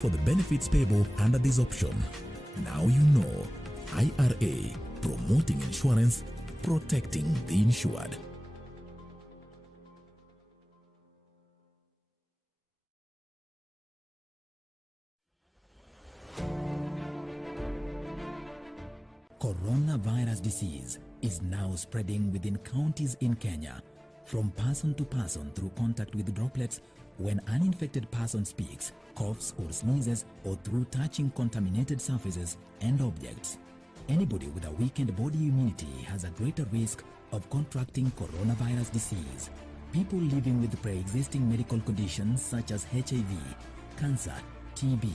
for the benefits payable under this option. Now you know. IRA, promoting insurance, protecting the insured. Coronavirus disease is now spreading within counties in Kenya, from person to person through contact with droplets when an infected person speaks, coughs or sneezes, or through touching contaminated surfaces and objects. Anybody with a weakened body immunity has a greater risk of contracting coronavirus disease. People living with pre-existing medical conditions such as HIV, cancer, TB,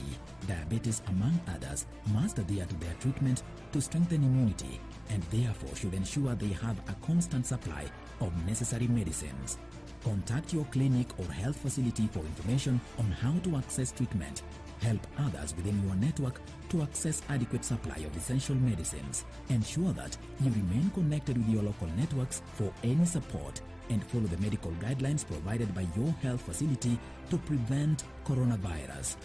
diabetes among others must adhere to their treatment to strengthen immunity and therefore should ensure they have a constant supply of necessary medicines. Contact your clinic or health facility for information on how to access treatment. Help others within your network to access adequate supply of essential medicines. Ensure that you remain connected with your local networks for any support and follow the medical guidelines provided by your health facility to prevent coronavirus.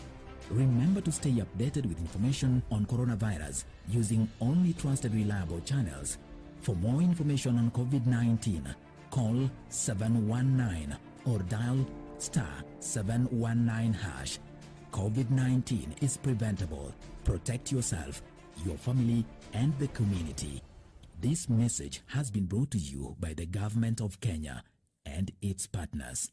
Remember to stay updated with information on coronavirus using only trusted reliable channels. For more information on COVID-19, call 719 or dial *719#. COVID-19 is preventable. Protect yourself, your family, and the community. This message has been brought to you by the Government of Kenya and its partners.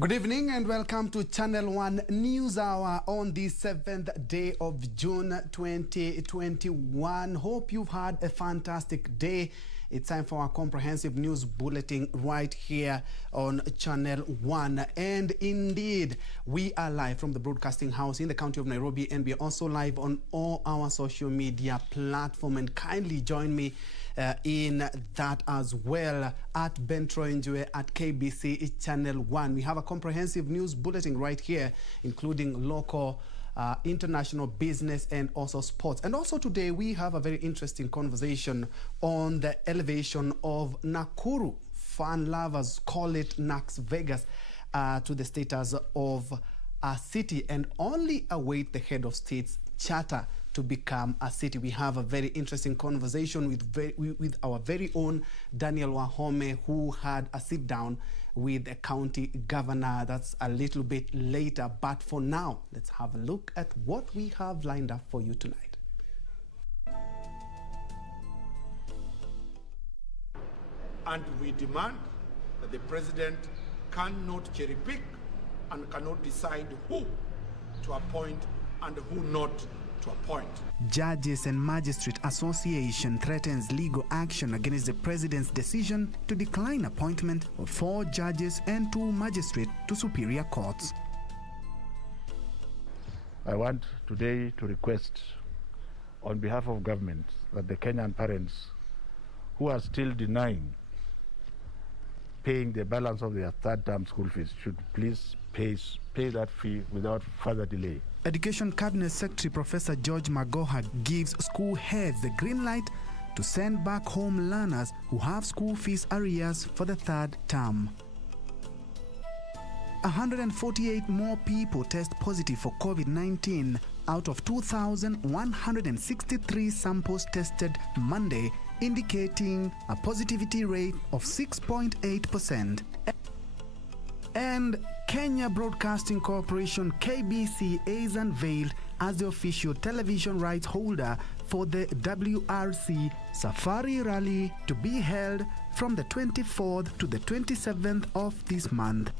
Good evening and welcome to Channel 1 News Hour on the 7th day of June 2021. Hope you've had a fantastic day. It's time for our comprehensive news bulletin right here on Channel 1. And indeed, we are live from the broadcasting house in the county of Nairobi, and we are also live on all our social media platforms. And kindly join me in that as well at Njue at KBC Channel 1. We have a comprehensive news bulletin right here, including local, international, business, and also sports. And also today we have a very interesting conversation on the elevation of Nakuru. Fan lovers call it Nax Vegas to the status of a city and only await the head of state's charter to become a city. We have a very interesting conversation with our very own Daniel Wahome, who had a sit down with the county governor. That's a little bit later, but for now, let's have a look at what we have lined up for you tonight. And we demand that the president cannot cherry pick and cannot decide who to appoint and who not to appoint. Judges and Magistrate Association threatens legal action against the president's decision to decline appointment of 4 judges and 2 magistrates to superior courts. I want today to request on behalf of government that the Kenyan parents who are still denying paying the balance of their third-term school fees should please pay that fee without further delay. Education Cabinet Secretary Professor George MAGOHAS gives school heads the green light to send back home learners who have school fees arrears for the 3rd term. 148 more people test positive for COVID-19 out of 2,163 samples tested Monday indicating a positivity rate of 6.8%. And Kenya Broadcasting Corporation KBC is unveiled as the official television rights holder for the WRC Safari Rally to be held from the 24th to the 27th of this month.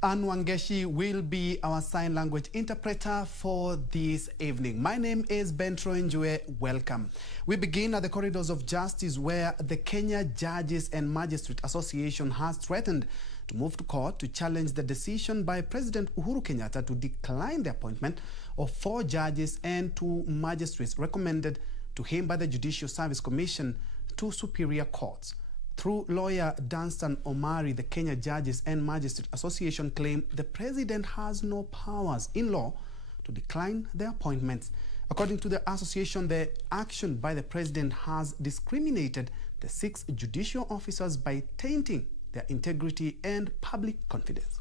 Anne Wangeshi will be our sign language interpreter for this evening. My name is Njue. Welcome. We begin at the corridors of justice, where the Kenya Judges and Magistrates Association has threatened to move to court to challenge the decision by President Uhuru Kenyatta to decline the appointment of 4 judges and 2 magistrates recommended to him by the Judicial Service Commission to superior courts. Through lawyer Dunstan Omari, the Kenya Judges and Magistrates Association claimed the president has no powers in law to decline the appointments. According to the association, the action by the president has discriminated the 6 judicial officers by tainting their integrity and public confidence.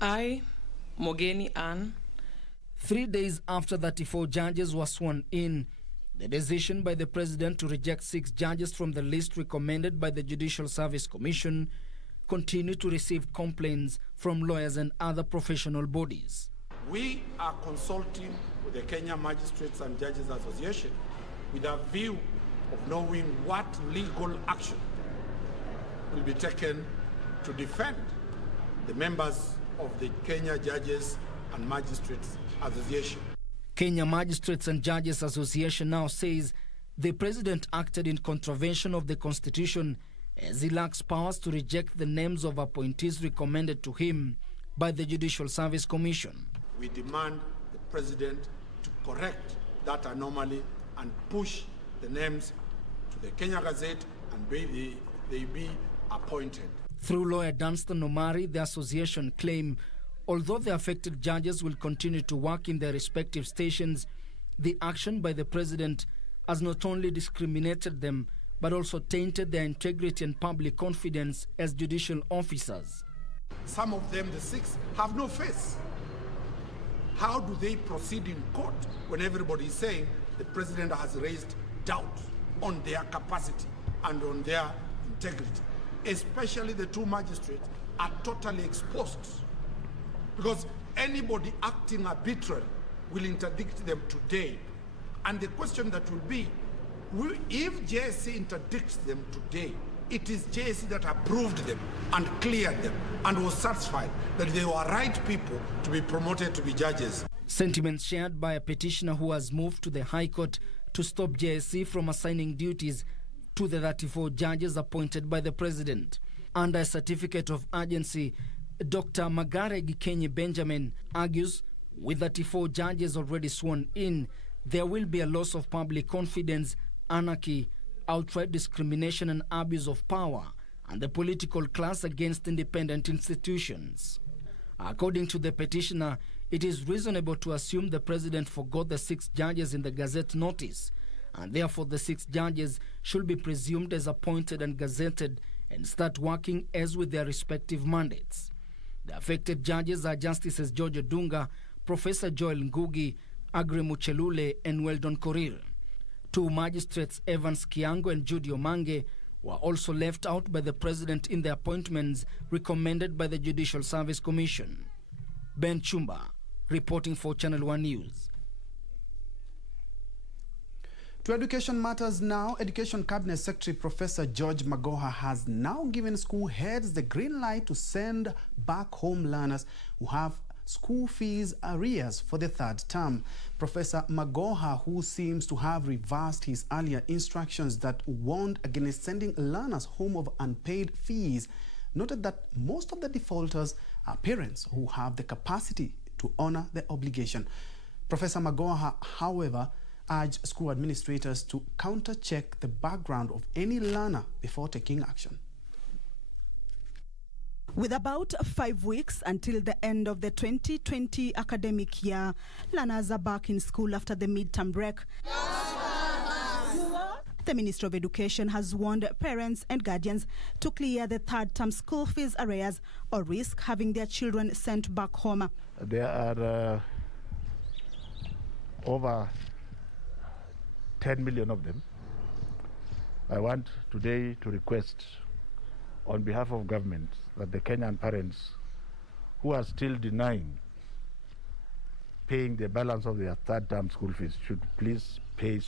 I, Mogeni Ann. 3 days after 34 judges were sworn in, the decision by the president to reject 6 judges from the list recommended by the Judicial Service Commission continued to receive complaints from lawyers and other professional bodies. We are consulting with the Kenya Magistrates and Judges Association with a view of knowing what legal action will be taken to defend the members of the Kenya Judges and Magistrates Association. Kenya Magistrates and Judges Association now says the president acted in contravention of the constitution as he lacks powers to reject the names of appointees recommended to him by the Judicial Service Commission. We demand the president to correct that anomaly and push the names to the Kenya Gazette and they be appointed. Through lawyer Dunstan Omari, the association claim although the affected judges will continue to work in their respective stations, the action by the president has not only discriminated them, but also tainted their integrity and public confidence as judicial officers. Some of them, the 6, have no face. How do they proceed in court when everybody is saying the president has raised doubt on their capacity and on their integrity? Especially the 2 magistrates are totally exposed, because anybody acting arbitrarily will interdict them today. And the question that will be, if JSC interdicts them today, it is JSC that approved them and cleared them and was satisfied that they were right people to be promoted to be judges. Sentiments shared by a petitioner who has moved to the High Court to stop JSC from assigning duties to the 34 judges appointed by the president. Under a certificate of urgency, Dr. Magare Gikenye Benjamin argues with 34 judges already sworn in, there will be a loss of public confidence, anarchy, outright discrimination and abuse of power, and the political class against independent institutions. According to the petitioner, it is reasonable to assume the president forgot the 6 judges in the Gazette notice, and therefore the 6 judges should be presumed as appointed and gazetted and start working as with their respective mandates. The affected judges are Justices George Odunga, Professor Joel Ngugi, Agri Muchelule, and Weldon Korir. 2 magistrates, Evans Kiango and Judy Omange, were also left out by the president in the appointments recommended by the Judicial Service Commission. Ben Chumba, reporting for Channel 1 News. To education matters now, Education Cabinet Secretary Professor George Magoha has now given school heads the green light to send back home learners who have school fees arrears for the 3rd term. Professor Magoha, who seems to have reversed his earlier instructions that warned against sending learners home of unpaid fees, noted that most of the defaulters are parents who have the capacity to honor the obligation. Professor Magoha, however, urged school administrators to counter-check the background of any learner before taking action. With about 5 weeks until the end of the 2020 academic year, learners are back in school after the midterm break. The Ministry of Education has warned parents and guardians to clear the third-term school fees arrears or risk having their children sent back home. There are over 10 million of them. I want today to request on behalf of government that the Kenyan parents who are still denying paying the balance of their third-term school fees should please pay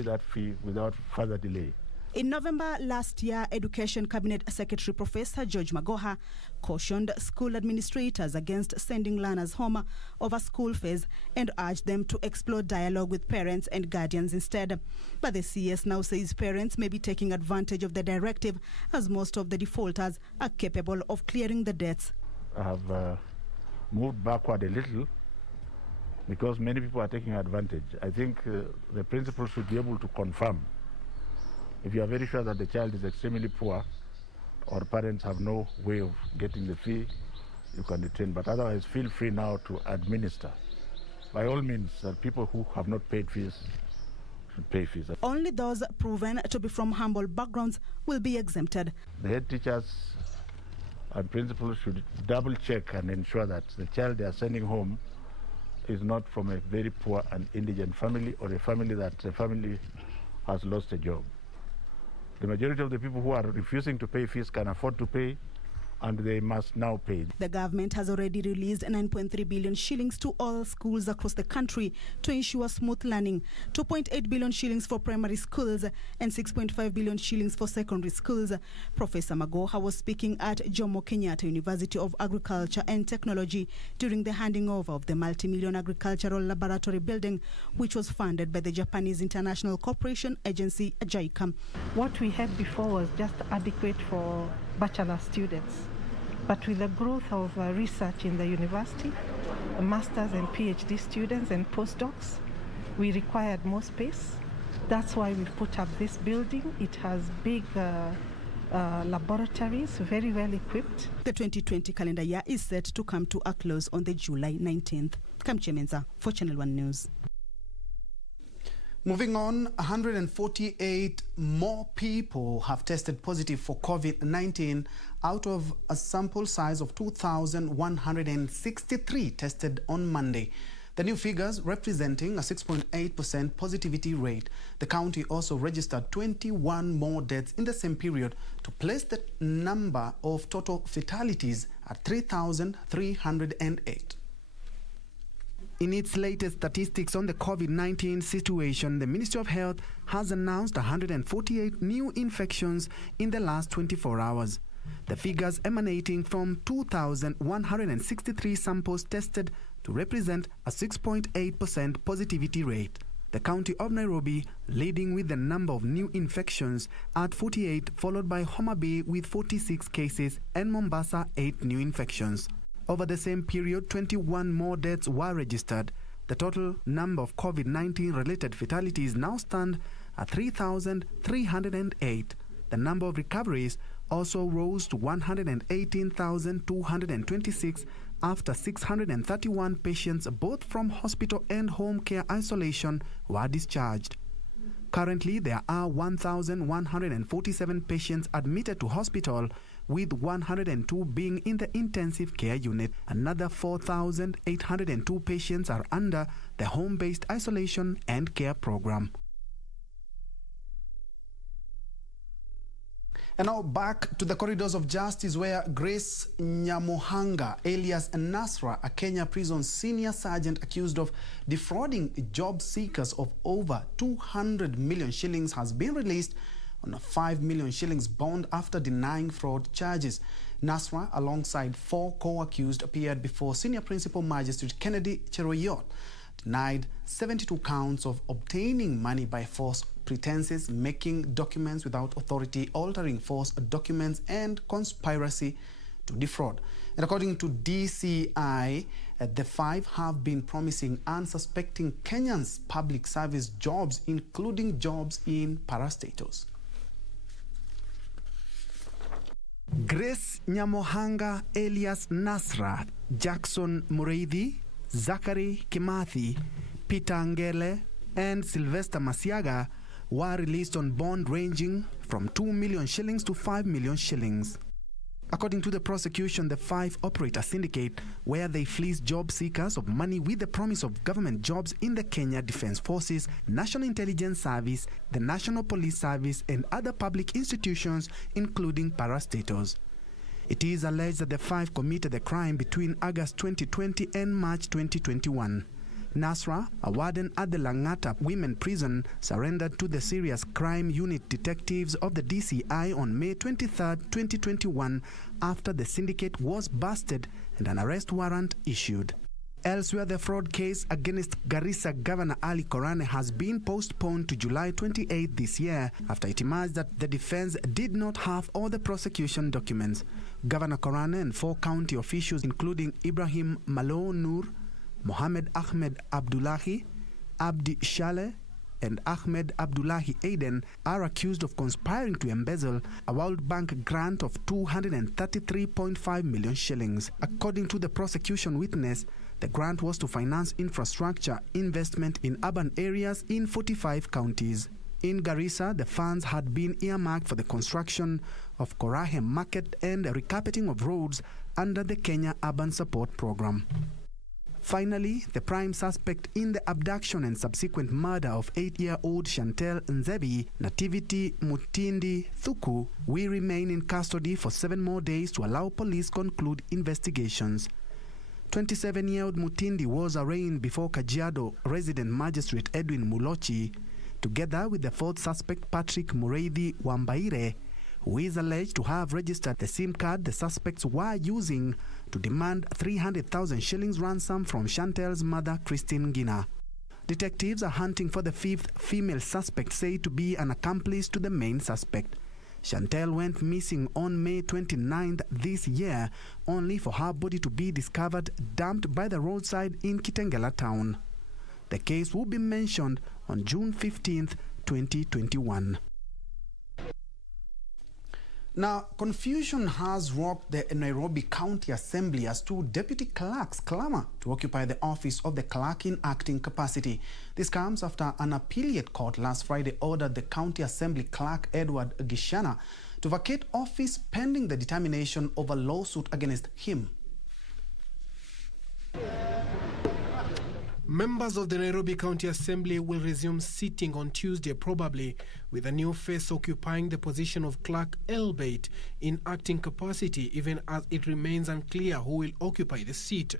that fee without further delay. In November last year, Education Cabinet Secretary Professor George MAGOHAS cautioned school administrators against sending learners home over school fees and urged them to explore dialogue with parents and guardians instead. But the CS now says parents may be taking advantage of the directive, as most of the defaulters are capable of clearing the debts. I have moved backward a little because many people are taking advantage. I think the principal should be able to confirm. If you are very sure that the child is extremely poor or parents have no way of getting the fee, you can retain. But otherwise, feel free now to administer. By all means, people who have not paid fees should pay fees. Only those proven to be from humble backgrounds will be exempted. The head teachers and principals should double check and ensure that the child they are sending home is not from a very poor and indigent family or a family that has lost a job. The majority of the people who are refusing to pay fees can afford to pay, and they must now pay. The government has already released 9.3 billion shillings to all schools across the country to ensure smooth learning, 2.8 billion shillings for primary schools and 6.5 billion shillings for secondary schools. Professor MAGOHAS was speaking at Jomo Kenyatta University of Agriculture and Technology during the handing over of the multi-million agricultural laboratory building, which was funded by the Japanese International Cooperation Agency, JICA. What we had before was just adequate for bachelor students. But with the growth of research in the university, masters and PhD students and postdocs, we required more space. That's why we've put up this building. It has big laboratories, very well equipped. The 2020 calendar year is set to come to a close on the July 19th. Kamche Menza for Channel 1 News. Moving on, 148 more people have tested positive for COVID-19 out of a sample size of 2,163 tested on Monday. The new figures representing a 6.8% positivity rate. The county also registered 21 more deaths in the same period to place the number of total fatalities at 3,308. In its latest statistics on the COVID-19 situation, the Ministry of Health has announced 148 new infections in the last 24 hours. The figures emanating from 2,163 samples tested to represent a 6.8% positivity rate. The county of Nairobi leading with the number of new infections at 48, followed by Homa Bay with 46 cases and Mombasa 8 new infections. Over the same period, 21 more deaths were registered. The total number of COVID-19 related fatalities now stand at 3,308. The number of recoveries also rose to 118,226 after 631 patients, both from hospital and home care isolation, were discharged. Currently, there are 1,147 patients admitted to hospital, with 102 being in the intensive care unit. Another 4,802 patients are under the home-based isolation and care program. And now back to the corridors of justice, where Grace Nyamuhanga, alias NASRA, a Kenya prison senior sergeant accused of defrauding job seekers of over 200 million shillings, has been released on a 5 million shillings bond after denying fraud charges. NASRA, alongside 4 co-accused, appeared before Senior Principal Magistrate Kennedy Cheroyot, denied 72 counts of obtaining money by false pretenses, making documents without authority, altering false documents, and conspiracy to defraud. And according to DCI, the 5 have been promising unsuspecting Kenyans public service jobs, including jobs in parastatals. Grace Nyamuhanga, alias NASRA, Jackson Mureithi, Zachary Kimathi, Peter Ngele, and Sylvester Masiaga were released on bond ranging from 2 million shillings to 5 million shillings. According to the prosecution, the 5 operate a syndicate where they fleece job seekers of money with the promise of government jobs in the Kenya Defence Forces, National Intelligence Service, the National Police Service, and other public institutions, including parastatals. It is alleged that the 5 committed the crime between August 2020 and March 2021. NASRA, a warden at the Langata Women Prison, surrendered to the Serious Crime Unit detectives of the DCI on May 23, 2021, after the syndicate was busted and an arrest warrant issued. Elsewhere, the fraud case against Garissa Governor Ali Korane has been postponed to July 28 this year after it emerged that the defense did not have all the prosecution documents. Governor Korane and 4 county officials, including Ibrahim Malo Nur, Mohamed Ahmed Abdullahi, Abdi Shale, and Ahmed Abdullahi Aden, are accused of conspiring to embezzle a World Bank grant of 233.5 million shillings. According to the prosecution witness, the grant was to finance infrastructure investment in urban areas in 45 counties. In Garissa, the funds had been earmarked for the construction of Korahe Market and recarpeting of roads under the Kenya Urban Support Program. Finally, the prime suspect in the abduction and subsequent murder of 8-year-old Chantel Nzebi, Nativity Mutindi Thuku, will remain in custody for 7 more days to allow police conclude investigations. 27-year-old Mutindi was arraigned before Kajiado resident magistrate Edwin Mulochi, together with the 4th suspect Patrick Mureithi Wambaire, who is alleged to have registered the SIM card the suspects were using to demand 300,000 shillings ransom from Chantel's mother, Christine Gina. Detectives are hunting for the 5th female suspect, said to be an accomplice to the main suspect. Chantel went missing on May 29th this year, only for her body to be discovered dumped by the roadside in Kitengela town. The case will be mentioned on June 15th, 2021. Now, confusion has rocked the Nairobi County Assembly as 2 deputy clerks clamor to occupy the office of the clerk in acting capacity. This comes after an appellate court last Friday ordered the County Assembly clerk Edward Gishana to vacate office pending the determination of a lawsuit against him. Members of the Nairobi County Assembly will resume sitting on Tuesday, probably with a new face occupying the position of clerk, albeit in acting capacity, even as it remains unclear who will occupy the seat.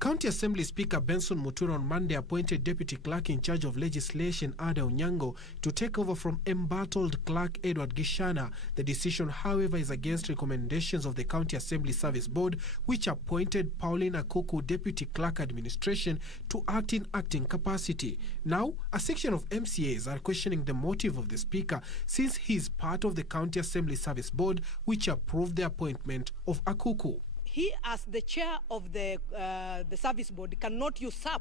County Assembly Speaker Benson Mutura on Monday appointed Deputy Clerk in charge of legislation Ada Onyango to take over from embattled Clerk Edward Gishana. The decision, however, is against recommendations of the County Assembly Service Board, which appointed Pauline Akuku Deputy Clerk Administration to act in acting capacity. Now, a section of MCAs are questioning the motive of the Speaker, since he is part of the County Assembly Service Board, which approved the appointment of Akuku. He, as the chair of the service board, cannot usurp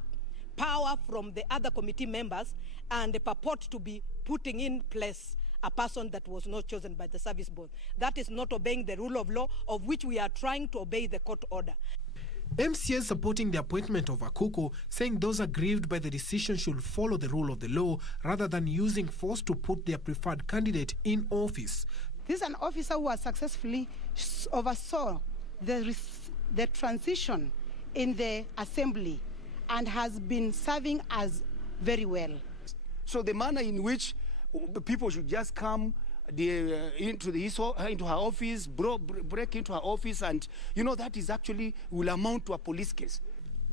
power from the other committee members and purport to be putting in place a person that was not chosen by the service board. That is not obeying the rule of law, of which we are trying to obey the court order. MCAs supporting the appointment of Akuku, saying those aggrieved by the decision should follow the rule of the law rather than using force to put their preferred candidate in office. This is an officer who has successfully oversaw the transition in the assembly and has been serving us very well. So the manner in which people should just come into her office, break into her office, and that is actually will amount to a police case.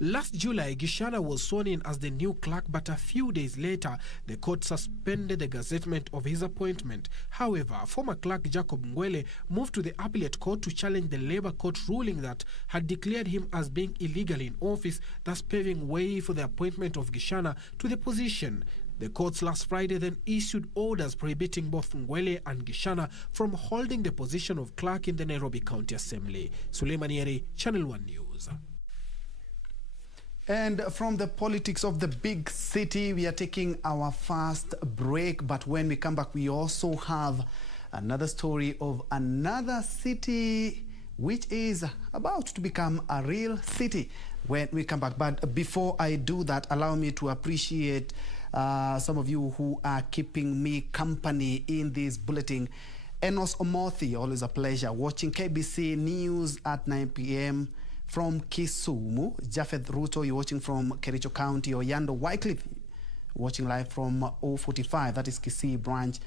Last July, Gishana was sworn in as the new clerk, but a few days later, the court suspended the gazettement of his appointment. However, former clerk Jacob Njue moved to the appellate court to challenge the Labour court ruling that had declared him as being illegal in office, thus paving way for the appointment of Gishana to the position. The courts last Friday then issued orders prohibiting both Njue and Gishana from holding the position of clerk in the Nairobi County Assembly. Suleiman Yeri, Channel 1 News. And from the politics of the big city, we are taking our first break. But when we come back, we also have another story of another city which is about to become a real city when we come back. But before I do that, allow me to appreciate some of you who are keeping me company in this bulletin. Enos Omothi, always a pleasure. Watching KBC News at 9 p.m. from Kisumu. Japheth Ruto, you're watching from Kericho County. Oyando Wycliffe, watching live from 045, that is Kisii branch.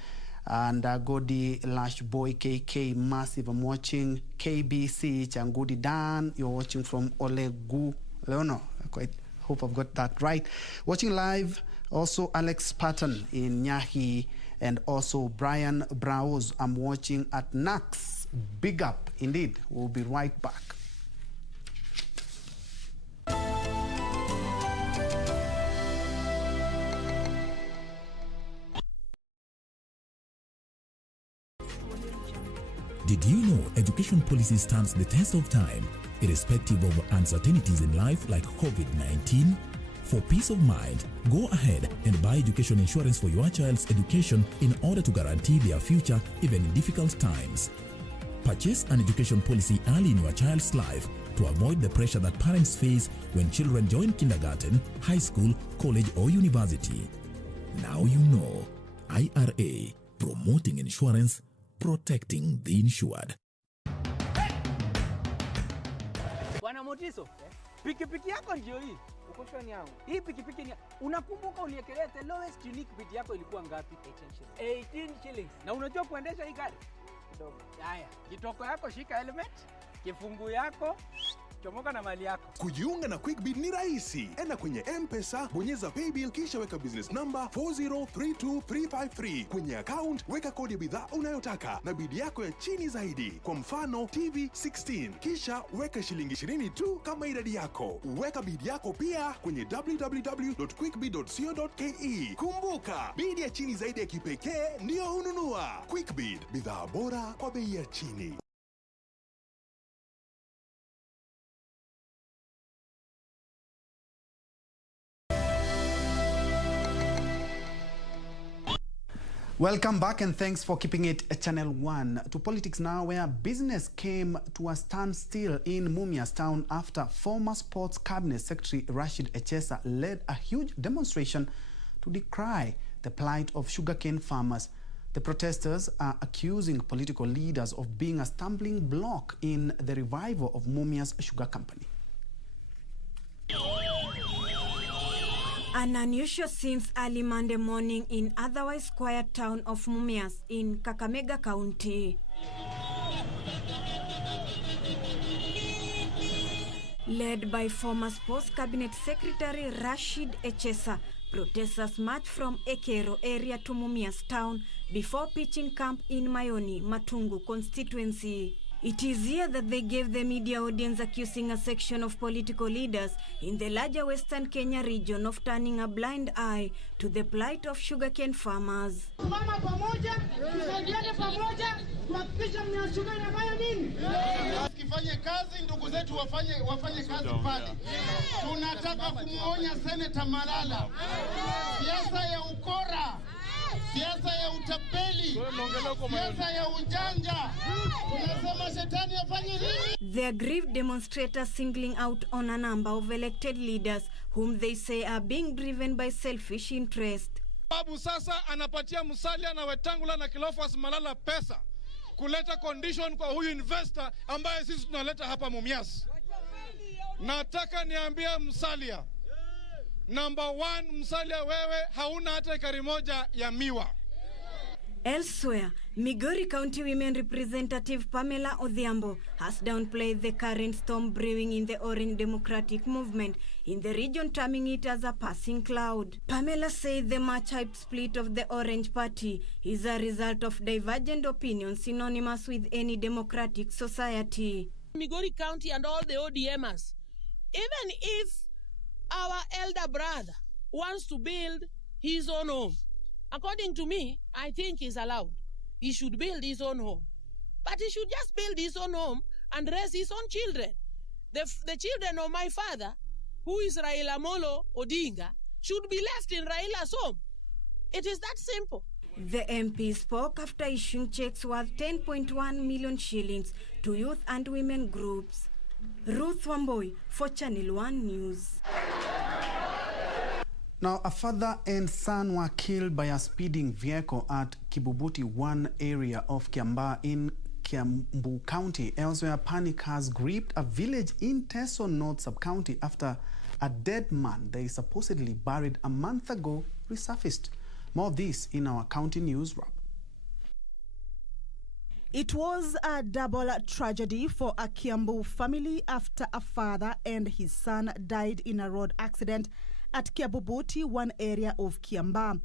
And Godi Lash Boy KK Massive, I'm watching KBC. Changudi Dan, you're watching from Olegu Leono. I hope I've got that right. Watching live also Alex Patton in Nyahi, and also Brian Browse. I'm watching at NAKURU. Big up indeed. We'll be right back. Did you know education policy stands the test of time, irrespective of uncertainties in life like COVID-19? For peace of mind, go ahead and buy education insurance for your child's education in order to guarantee their future even in difficult times. Purchase an education policy early in your child's life to avoid the pressure that parents face when children join kindergarten, high school, college or university. Now you know. IRA, promoting insurance, protecting the insured. Bwana Motiso, pikipiki yako ndio hii. Uko shwani yangu. Hii pikipiki ni unakumbuka uniekelea the lowest unique bid yako ilikuwa ngapi? 18 shillings. Na unajua kuendesha hii gari? Kidogo. Haya, kitoko yako shika helmet, kifungu yako chomoka na mali yako. Kujiunga na QuickBid ni rahisi. Enda kwenye M-Pesa, bonyeza paybill kisha weka business number 4032353. Kwenye account weka kodi ya bidhaa unayotaka na bid yako ya chini zaidi. Kwa mfano TV 16. Kisha weka shilingi 20 tu kama idadi yako. Weka bid yako pia kwenye www.quickbid.co.ke. Kumbuka, bid ya chini zaidi ya kipekee ndio hununua. QuickBid, bidhaa bora kwa bei ya chini. Welcome back and thanks for keeping it Channel 1. To politics now, where business came to a standstill in Mumias town after former Sports Cabinet Secretary Rashid Echesa led a huge demonstration to decry the plight of sugarcane farmers. The protesters are accusing political leaders of being a stumbling block in the revival of Mumias Sugar Company. An unusual since early Monday morning in otherwise quiet town of Mumias in Kakamega County. Led by former Sports Cabinet Secretary Rashid Echesa, protesters marched from Ekero area to Mumias town before pitching camp in Mayoni, Matungu constituency. It is here that they gave the media audience accusing a section of political leaders in the larger Western Kenya region of turning a blind eye to the plight of sugarcane farmers. Mama pamoja, tusaidiane pamoja, kuhakikisha mnashuka inafanya nini? Kifanye kazi, ndugu zetu wafanye kazi pale. Tunataka kumuonya Senator Malala. Siasa ya ukora, siasa ya utapeli, siasa ya ujanja. Tunasema shetani afanye nini? The aggrieved demonstrators singling out on a number of elected leaders whom they say are being driven by selfish interest. Babu sasa anapatia Musalia na Wetangula na Cleophas Malala pesa kuleta condition kwa huyu investor ambaye sisi tunaleta hapa Mumias. Nataka niambie Musalia, number 1, Musalia wewe hauna hata ekari moja ya miwa. Elsewhere, Migori County Women Representative Pamela Odhiambo has downplayed the current storm brewing in the Orange Democratic Movement in the region, terming it as a passing cloud. Pamela said the much-hyped split of the Orange Party is a result of divergent opinions synonymous with any democratic society. Migori County and all the ODMers, even if our elder brother wants to build his own home, according to me, I think he's allowed. He should build his own home. But he should just build his own home and raise his own children. The children of my father, who is Raila Amolo Odinga, should be left in Raila's home. It is that simple. The MP spoke after issuing checks worth 10.1 million shillings to youth and women groups. Ruth Wamboi for Channel 1 News. Now, a father and son were killed by a speeding vehicle at Kibubuti, one area of Kiambaa in Kiambu County. Elsewhere, panic has gripped a village in Teso North Sub-County after a dead man they supposedly buried a month ago resurfaced. More of this in our county news wrap. It was a double tragedy for a Kiambu family after a father and his son died in a road accident at Kibubuti, one area of Kiambaa.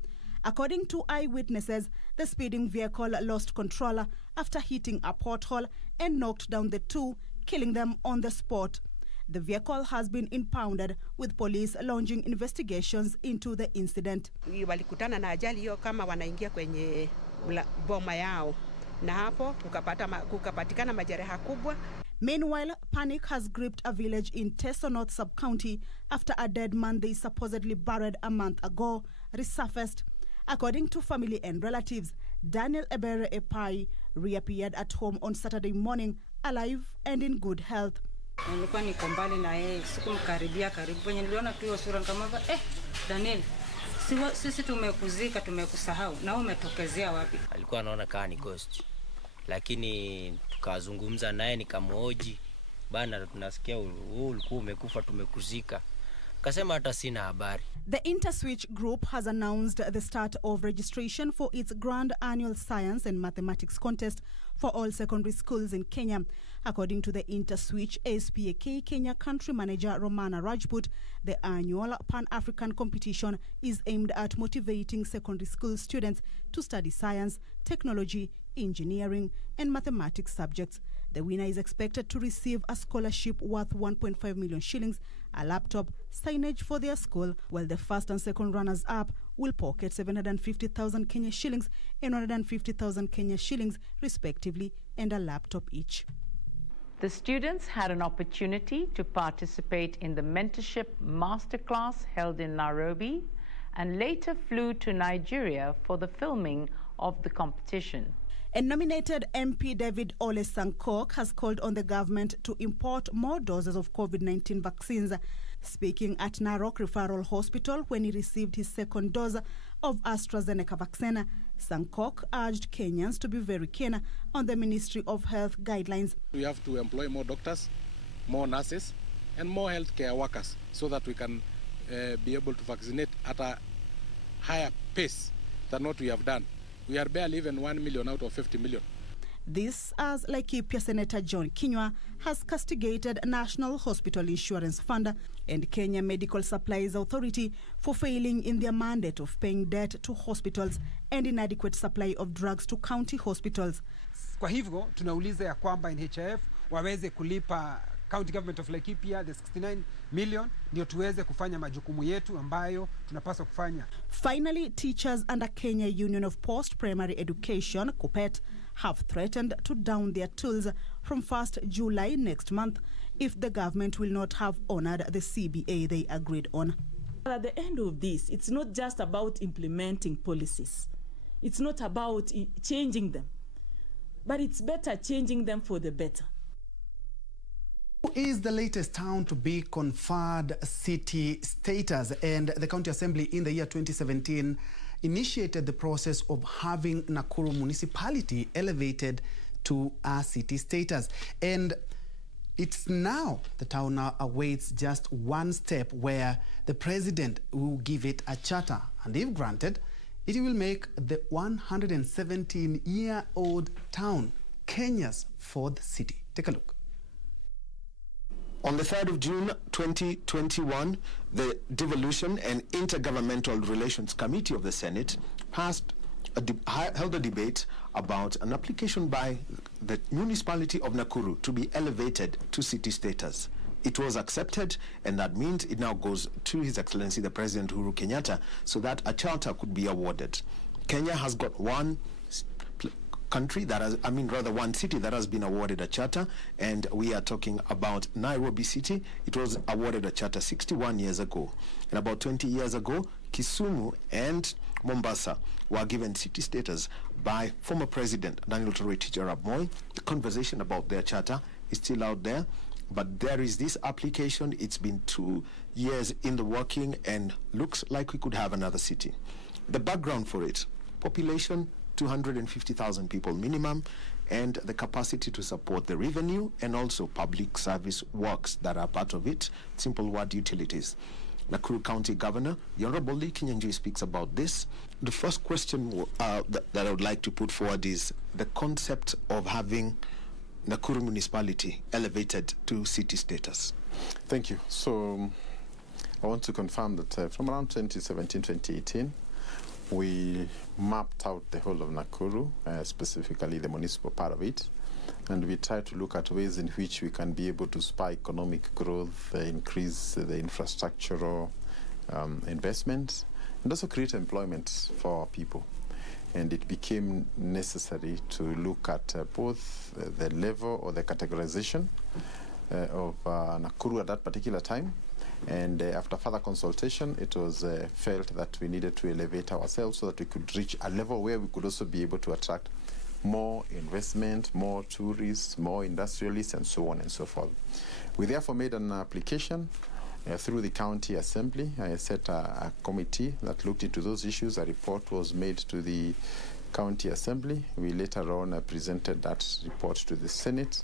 According to eyewitnesses, the speeding vehicle lost control after hitting a pothole and knocked down the two, killing them on the spot. The vehicle has been impounded, with police launching investigations into the incident. Walikutana na ajali hiyo kama wanaingia kwenye boma yao, na hapo kukapatikana majeraha kubwa. Meanwhile, panic has gripped a village in Teso North Sub-County after a dead man they supposedly buried a month ago resurfaced. According to family and relatives, Daniel Ebere Epai reappeared at home on Saturday morning, alive and in good health. Nilikuwa niko mbali na yeye, sikumkaribia karibu. Kwenye niliona tu hiyo sura nikamwambia, Daniel, sisi tumekuzika, tumekusahau, na umetokezea wapi? Alikuwa anaona kama ni ghost. Lakini tukazungumza naye nikamhoji, bana tunasikia ulikuwa umekufa, tumekuzika. Akasema hata sina habari. The Interswitch Group has announced the start of registration for its grand annual science and mathematics contest for all secondary schools in Kenya. According to the Interswitch SPAK Kenya country manager Romana Rajput, the annual Pan-African competition is aimed at motivating secondary school students to study science, technology, engineering, and mathematics subjects. The winner is expected to receive a scholarship worth 1.5 million shillings, a laptop, signage for their school, while the first and second runners-up will pocket 750,000 Kenya shillings and 150,000 Kenya shillings, respectively, and a laptop each. The students had an opportunity to participate in the mentorship masterclass held in Nairobi and later flew to Nigeria for the filming of the competition. And nominated MP David Ole Sankok has called on the government to import more doses of COVID-19 vaccines. Speaking at Narok Referral Hospital when he received his second dose of AstraZeneca vaccine, Sankok urged Kenyans to be very keen on the Ministry of Health guidelines. We have to employ more doctors, more nurses, and more healthcare workers so that we can be able to vaccinate at a higher pace than what we have done. We are barely even 1 million out of 50 million. This as Laikipia Senator John Njue has castigated National Hospital Insurance Fund and Kenya Medical Supplies Authority for failing in their mandate of paying debt to hospitals and inadequate supply of drugs to county hospitals. Kwa hivyo tunauliza ya kwamba NHIF waweze kulipa County Government of Laikipia the 69 million ndio tuweze kufanya majukumu yetu ambayo tunapaswa kufanya. Finally, teachers under Kenya Union of Post-Primary Education, KUPPET, have threatened to down their tools from 1st July next month if the government will not have honored the CBA they agreed on. At the end of this, it's not just about implementing policies. It's not about changing them, but it's better changing them for the better. Who is the latest town to be conferred city status, and the County Assembly in the year 2017 initiated the process of having Nakuru municipality elevated to a city status. And it's now the town now awaits just one step where the president will give it a charter, and if granted, it will make the 117-year-old town Kenya's fourth city. Take a look. On the 3rd of June 2021, the Devolution and Intergovernmental Relations Committee of the Senate held a debate about an application by the municipality of Nakuru to be elevated to city status. It was accepted, and that means it now goes to His Excellency the President Uhuru Kenyatta so that a charter could be awarded. Kenya has got one country that has, one city that has been awarded a charter, and we are talking about Nairobi City. It was awarded a charter 61 years ago. And about 20 years ago, Kisumu and Mombasa were given city status by former President Daniel Toroitich arap Moi. The conversation about their charter is still out there, But there is this application. It's been 2 years in the working and looks like we could have another city. The background for it: population 250,000 people minimum, and the capacity to support the revenue and also public service works that are part of it. Simple word: utilities. Nakuru County Governor, the Honorable Njue, speaks about this. The first question that I would like to put forward is the concept of having Nakuru municipality elevated to city status. Thank you. So I want to confirm that from around 2017, 2018, we mapped out the whole of Nakuru, specifically the municipal part of it, and we tried to look at ways in which we can be able to spur economic growth, increase the infrastructural investment, and also create employment for our people. And it became necessary to look at both the level or the categorization of Nakuru at that particular time. And after further consultation, it was felt that we needed to elevate ourselves so that we could reach a level where we could also be able to attract more investment, more tourists, more industrialists, and so on and so forth. We therefore made an application through the county assembly. I set a committee that looked into those issues. A report was made to the county assembly. We later on presented that report to the Senate,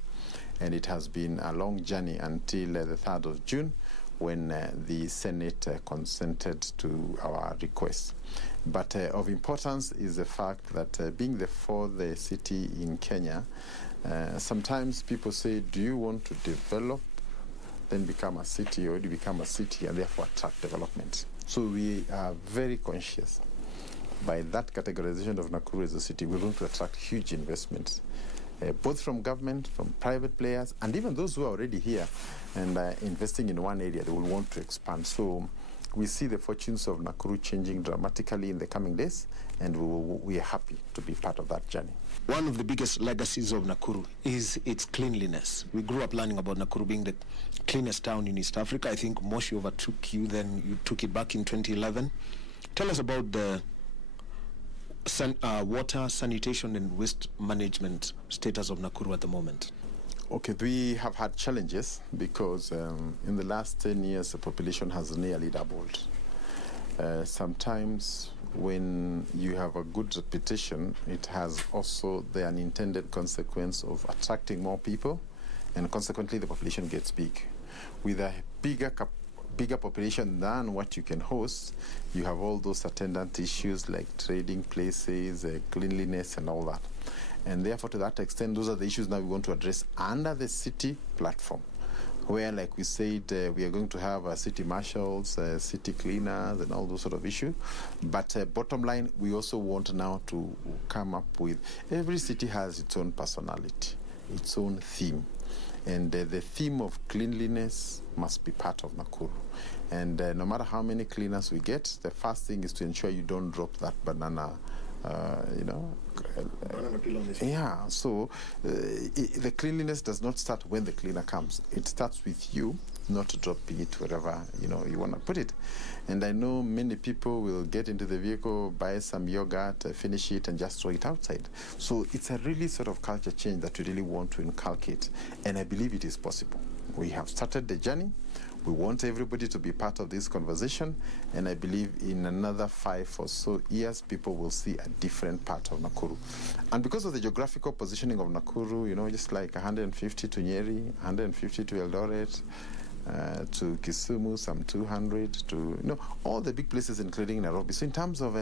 and it has been a long journey until the 3rd of June, when the Senate consented to our request. But of importance is the fact that being the 4th city in Kenya, sometimes people say, do you want to develop, then become a city, or do you become a city and therefore attract development? So we are very conscious. By that categorization of Nakuru as a city, we're going to attract huge investments, both from government, from private players, and even those who are already here and investing in one area, they will want to expand. So we see the fortunes of Nakuru changing dramatically in the coming days, and we are happy to be part of that journey. One of the biggest legacies of Nakuru is its cleanliness. We grew up learning about Nakuru being the cleanest town in East Africa. I think Moshi overtook you, then you took it back in 2011. Tell us about the water, sanitation, and waste management status of Nakuru at the moment. Okay, we have had challenges because in the last 10 years, the population has nearly doubled. Sometimes when you have a good reputation, it has also the unintended consequence of attracting more people, and consequently the population gets big. With a bigger population than what you can host, you have all those attendant issues like trading places, cleanliness, and all that. And therefore, to that extent, those are the issues now we want to address under the city platform, where, like we said, we are going to have city marshals, city cleaners, and all those sort of issues. But bottom line, we also want now to come up with, every city has its own personality, its own theme. And the theme of cleanliness must be part of Nakuru. And no matter how many cleaners we get, the first thing is to ensure you don't drop that banana, Banana peel on this. Yeah, so the cleanliness does not start when the cleaner comes. It starts with you, not dropping it wherever you want to put it. And I know many people will get into the vehicle, buy some yogurt, finish it, and just throw it outside. So it's a really sort of culture change that we really want to inculcate, and I believe it is possible. We have started the journey. We want everybody to be part of this conversation, and I believe in another 5 or so years, people will see a different part of Nakuru. And because of the geographical positioning of Nakuru, just like 150 to Nyeri, 150 to Eldoret, to Kisumu, some 200 to, all the big places, including Nairobi. So in terms of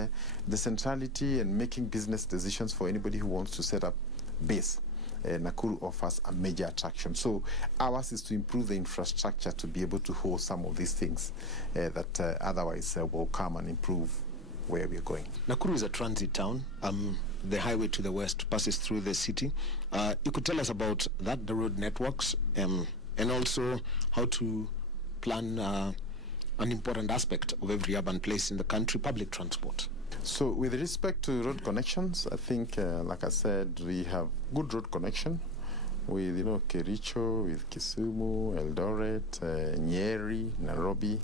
the centrality and making business decisions for anybody who wants to set up base, Nakuru offers a major attraction. So ours is to improve the infrastructure to be able to host some of these things that otherwise will come and improve where we're going. Nakuru is a transit town. The highway to the west passes through the city. You could tell us about that, the road networks, and also how to plan an important aspect of every urban place in the country, public transport. So with respect to road connections, I think, like I said, we have good road connection with, Kericho, with Kisumu, Eldoret, Nyeri, Nairobi.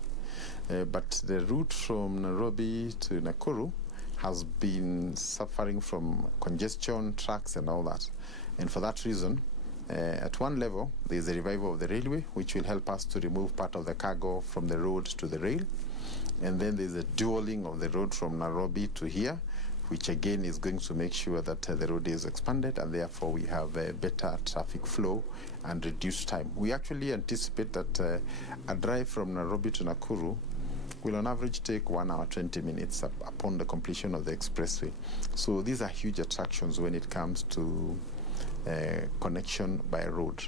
But the route from Nairobi to Nakuru has been suffering from congestion, trucks, and all that. And for that reason, At one level, there is a revival of the railway, which will help us to remove part of the cargo from the road to the rail. And then there's a dualing of the road from Nairobi to here, which again is going to make sure that the road is expanded, and therefore we have a better traffic flow and reduced time. We actually anticipate that a drive from Nairobi to Nakuru will on average take 1 hour 20 minutes upon the completion of the expressway. So these are huge attractions when it comes to connection by road.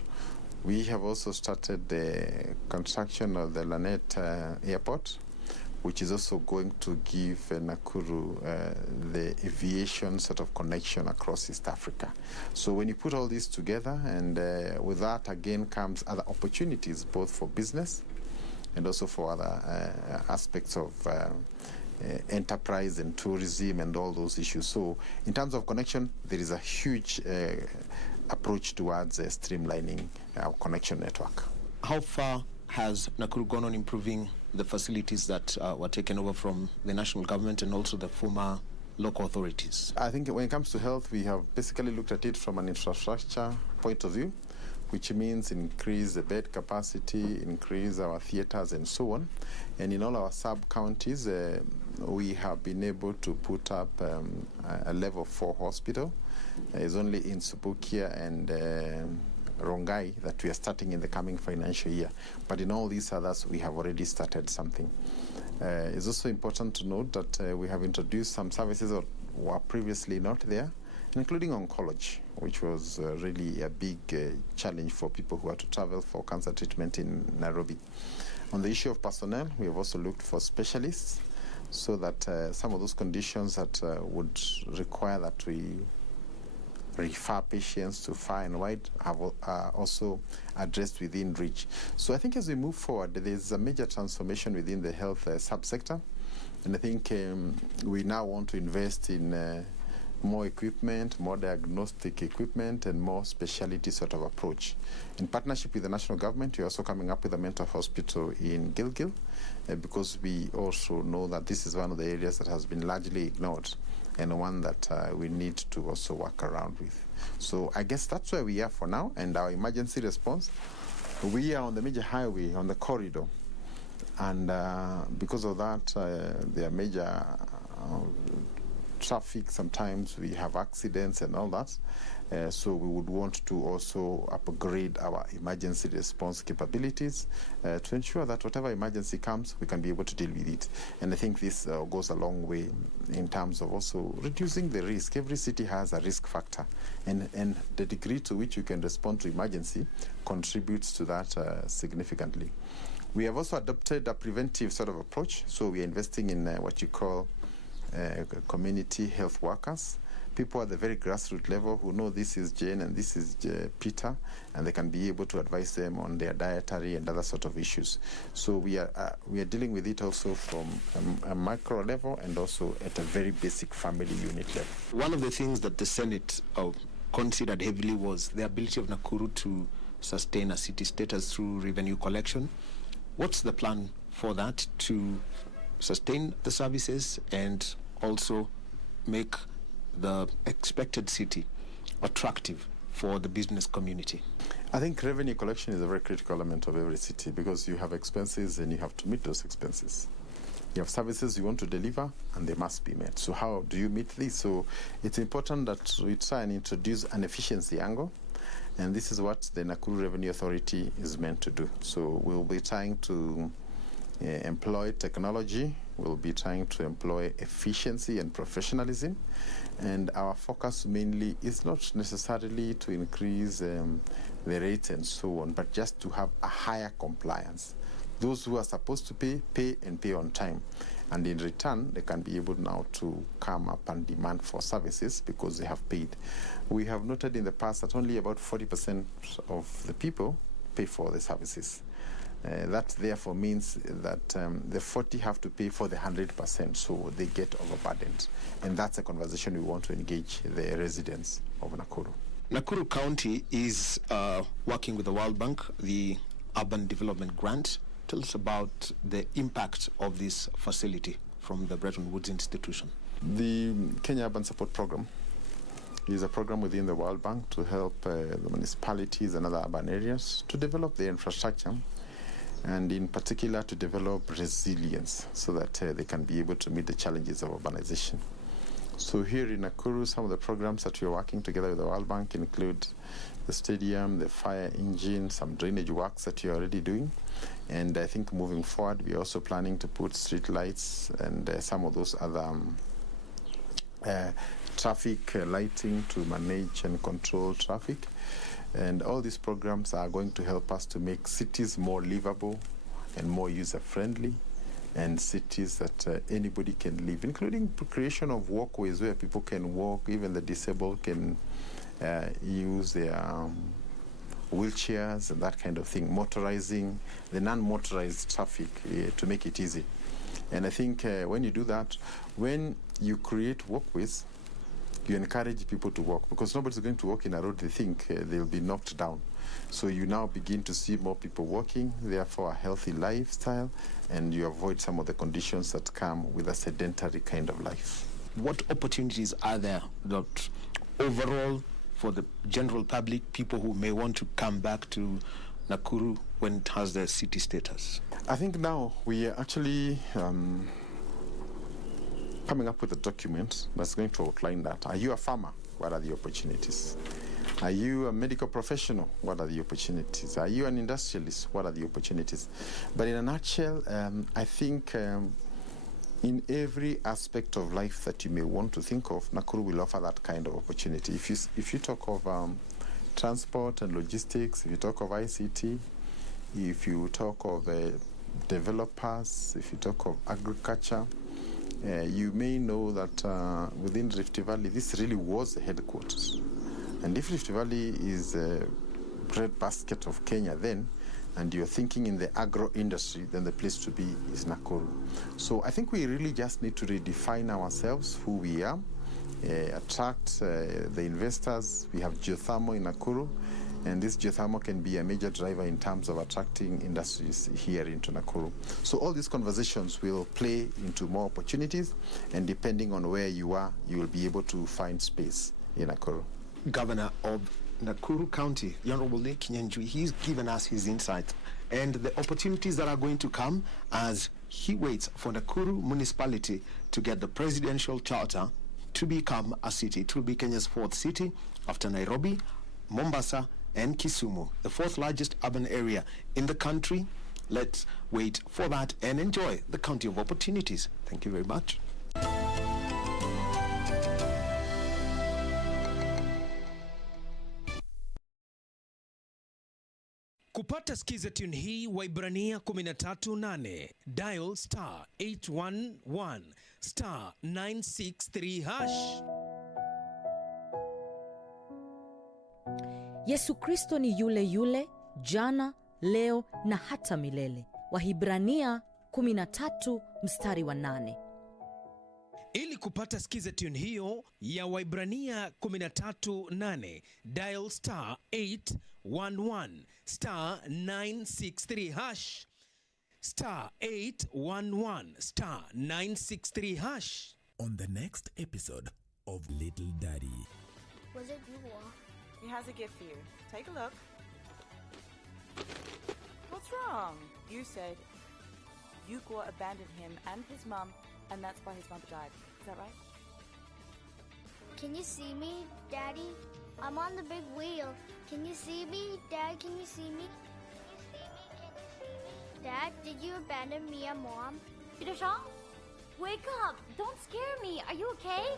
We have also started the construction of the Lanet Airport, which is also going to give Nakuru the aviation sort of connection across East Africa. So when you put all this together, and with that again comes other opportunities, both for business and also for other aspects of enterprise and tourism and all those issues. So in terms of connection, there is a huge approach towards streamlining our connection network. How far has Nakuru gone on improving the facilities that were taken over from the national government and also the former local authorities? I think when it comes to health, we have basically looked at it from an infrastructure point of view, which means increase the bed capacity, increase our theaters and so on. And in all our sub-counties, we have been able to put up a level 4 hospital. It's only in Subukia and Rongai that we are starting in the coming financial year. But in all these others, we have already started something. It's also important to note that we have introduced some services that were previously not there, including oncology, which was really a big challenge for people who had to travel for cancer treatment in Nairobi. On the issue of personnel, we have also looked for specialists so that some of those conditions that would require that we refer patients to far and wide have also addressed within reach. So I think as we move forward, there's a major transformation within the health subsector, and I think we now want to invest in more equipment, more diagnostic equipment, and more specialty sort of approach. In partnership with the national government, we're also coming up with a mental hospital in Gilgil, because we also know that this is one of the areas that has been largely ignored, and one that we need to also work around with. So I guess that's where we are for now. And our emergency response, we are on the major highway, on the corridor. And because of that, there are major traffic. Sometimes we have accidents and all that. So we would want to also upgrade our emergency response capabilities to ensure that whatever emergency comes, we can be able to deal with it. And I think this goes a long way in terms of also reducing the risk. Every city has a risk factor, and the degree to which you can respond to emergency contributes to that significantly. We have also adopted a preventive sort of approach. So we are investing in what you call community health workers, people at the very grassroots level who know this is Jane and this is Peter, and they can be able to advise them on their dietary and other sort of issues. So we are dealing with it also from a micro level and also at a very basic family unit level. One of the things that the Senate considered heavily was the ability of Nakuru to sustain a city status through revenue collection. What's the plan for that to sustain the services and also make the expected city attractive for the business community? I think revenue collection is a very critical element of every city, because you have expenses and you have to meet those expenses. You have services you want to deliver and they must be met. So how do you meet this? So it's important that we try and introduce an efficiency angle, and this is what the Nakuru Revenue Authority is meant to do. So we'll be trying to employ technology, we'll be trying to employ efficiency and professionalism, and our focus mainly is not necessarily to increase the rates and so on, but just to have a higher compliance. Those who are supposed to pay and pay on time, and in return they can be able now to come up and demand for services because they have paid. We have noted in the past that only about 40% of the people pay for the services. That therefore means that the 40 have to pay for the 100%, so they get overburdened. And that's a conversation we want to engage the residents of Nakuru. Nakuru County is working with the World Bank, the Urban Development Grant. Tell us about the impact of this facility from the Bretton Woods institution. The Kenya Urban Support Program is a program within the World Bank to help the municipalities and other urban areas to develop their infrastructure, and in particular to develop resilience so that they can be able to meet the challenges of urbanization. So here in Nakuru, some of the programs that we're working together with the World Bank include the stadium, the fire engine, some drainage works that you're already doing. And I think moving forward, we're also planning to put street lights and some of those other traffic lighting to manage and control traffic. And all these programs are going to help us to make cities more livable and more user-friendly, and cities that anybody can live, including the creation of walkways where people can walk, even the disabled can use their wheelchairs and that kind of thing, motorizing the non-motorized traffic to make it easy. And I think when you do that, when you create walkways, you encourage people to walk, because nobody's going to walk in a road they think they'll be knocked down. So you now begin to see more people walking, therefore a healthy lifestyle, and you avoid some of the conditions that come with a sedentary kind of life. What opportunities are there that overall for the general public, people who may want to come back to Nakuru when it has the city status? I think now we are actually coming up with a document that's going to outline that. Are you a farmer? What are the opportunities? Are you a medical professional? What are the opportunities? Are you an industrialist? What are the opportunities? But in a nutshell, I think in every aspect of life that you may want to think of, Nakuru will offer that kind of opportunity. If you talk of transport and logistics, if you talk of ICT, if you talk of developers, if you talk of agriculture, you may know that within Rift Valley, this really was the headquarters. And if Rift Valley is a breadbasket of Kenya then, and you're thinking in the agro industry, then the place to be is Nakuru. So I think we really just need to redefine ourselves, who we are, attract the investors. We have geothermal in Nakuru, and this geothermal can be a major driver in terms of attracting industries here into Nakuru. So all these conversations will play into more opportunities, and depending on where you are, you will be able to find space in Nakuru. Governor of Nakuru County, the Honorable Njue, he's given us his insight and the opportunities that are going to come as he waits for Nakuru municipality to get the presidential charter to become a city. It will be Kenya's fourth city after Nairobi, Mombasa, and Kisumu, the fourth largest urban area in the country. Let's wait for that and enjoy the county of opportunities. Thank you very much. Kupata skiza tune hii Waibrania 13:8 dial star 811 star 963 hash. Yesu Kristo ni yule yule jana, leo na hata milele. Wahibrania 13:8. Ili kupata skiza tune hiyo ya Waibrania 13:8 dial star 811 star 963 hash star 811 star 963 hash. On the next episode of Little Daddy. Was it Yua? He has a gift for you. Take a look. What's wrong? You said Yuko abandoned him and his mum, and that's why his mother died. Is that right? Can you see me, Daddy? I'm on the big wheel. Can you see me? Dad, can you see me? Dad, did you abandon me and Mom? Peter-Shaw? Wake up! Don't scare me! Are you okay?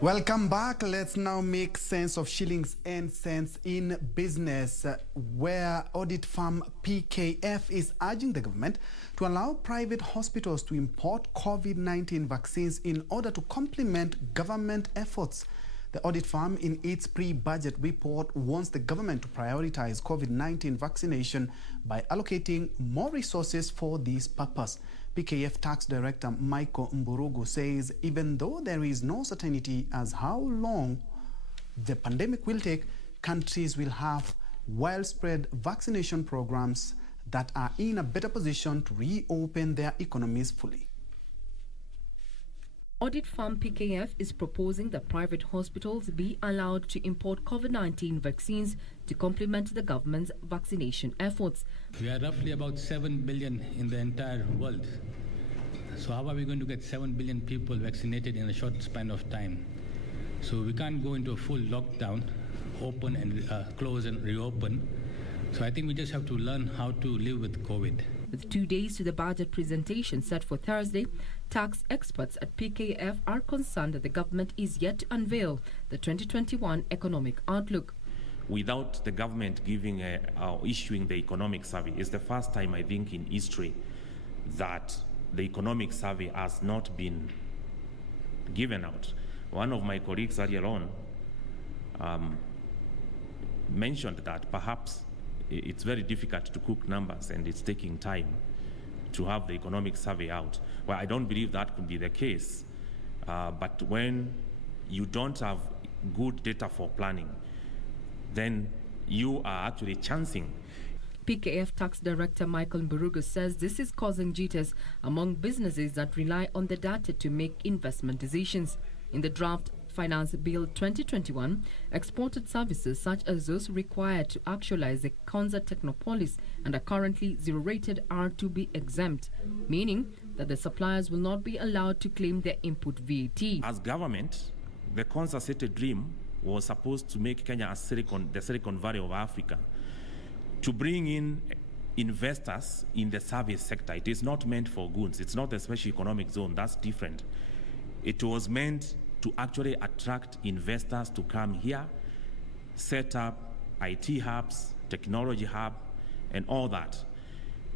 Welcome back. Let's now make sense of shillings and cents in business, where audit firm PKF is urging the government to allow private hospitals to import COVID-19 vaccines in order to complement government efforts. The audit firm, in its pre-budget report, wants the government to prioritize COVID-19 vaccination by allocating more resources for this purpose. PKF Tax Director Michael Mburugu says even though there is no certainty as how long the pandemic will take, countries will have widespread vaccination programs that are in a better position to reopen their economies fully. Audit firm PKF is proposing that private hospitals be allowed to import COVID-19 vaccines to complement the government's vaccination efforts. We are roughly about 7 billion in the entire world. So how are we going to get 7 billion people vaccinated in a short span of time? So we can't go into a full lockdown, open and close and reopen. So I think we just have to learn how to live with COVID. With 2 days to the budget presentation set for Thursday, tax experts at PKF are concerned that the government is yet to unveil the 2021 economic outlook. Without the government giving or issuing the economic survey, it's the first time I think in history that the economic survey has not been given out. One of my colleagues earlier on mentioned that perhaps it's very difficult to cook numbers and it's taking time to have the economic survey out. Well, I don't believe that could be the case, but when you don't have good data for planning, then you are actually chancing. PKF Tax Director Michael Mburugu says this is causing jitters among businesses that rely on the data to make investment decisions. In the draft Finance Bill 2021, exported services such as those required to actualize the Konza Technopolis and are currently zero-rated are to be exempt, meaning that the suppliers will not be allowed to claim their input VAT. As government, the Konza City Dream was supposed to make Kenya the Silicon Valley of Africa, to bring in investors in the service sector. It is not meant for goods. It's not a special economic zone. That's different. It was meant to actually attract investors to come here, set up IT hubs, technology hub, and all that,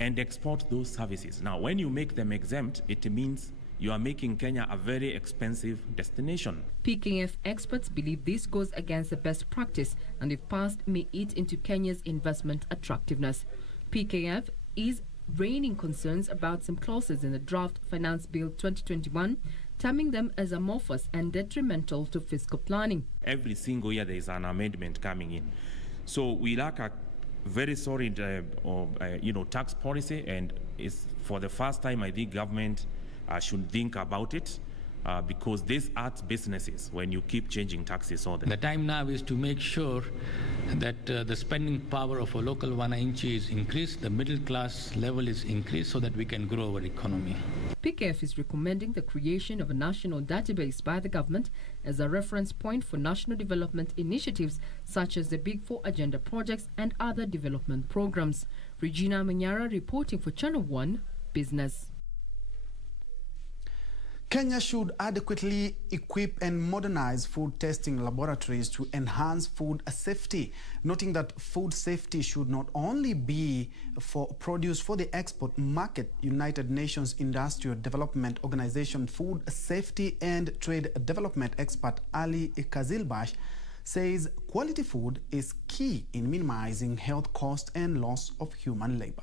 and export those services. Now, when you make them exempt, it means you are making Kenya a very expensive destination. PKF experts believe this goes against the best practice and if passed may eat into Kenya's investment attractiveness. PKF is raising concerns about some clauses in the draft Finance Bill 2021, terming them as amorphous and detrimental to fiscal planning. Every single year there is an amendment coming in. So we lack a very solid tax policy, and it's for the first time I think government should think about it because this hurts businesses when you keep changing taxes all the time. The time now is to make sure that the spending power of a local wananchi is increased, the middle class level is increased so that we can grow our economy. PKF is recommending the creation of a national database by the government as a reference point for national development initiatives such as the Big Four Agenda projects and other development programs. Regina Manyara reporting for Channel 1 Business. Kenya should adequately equip and modernize food testing laboratories to enhance food safety, noting that food safety should not only be for produce for the export market. United Nations Industrial Development Organization Food Safety and Trade Development expert Ali Kazilbash says quality food is key in minimizing health costs and loss of human labor.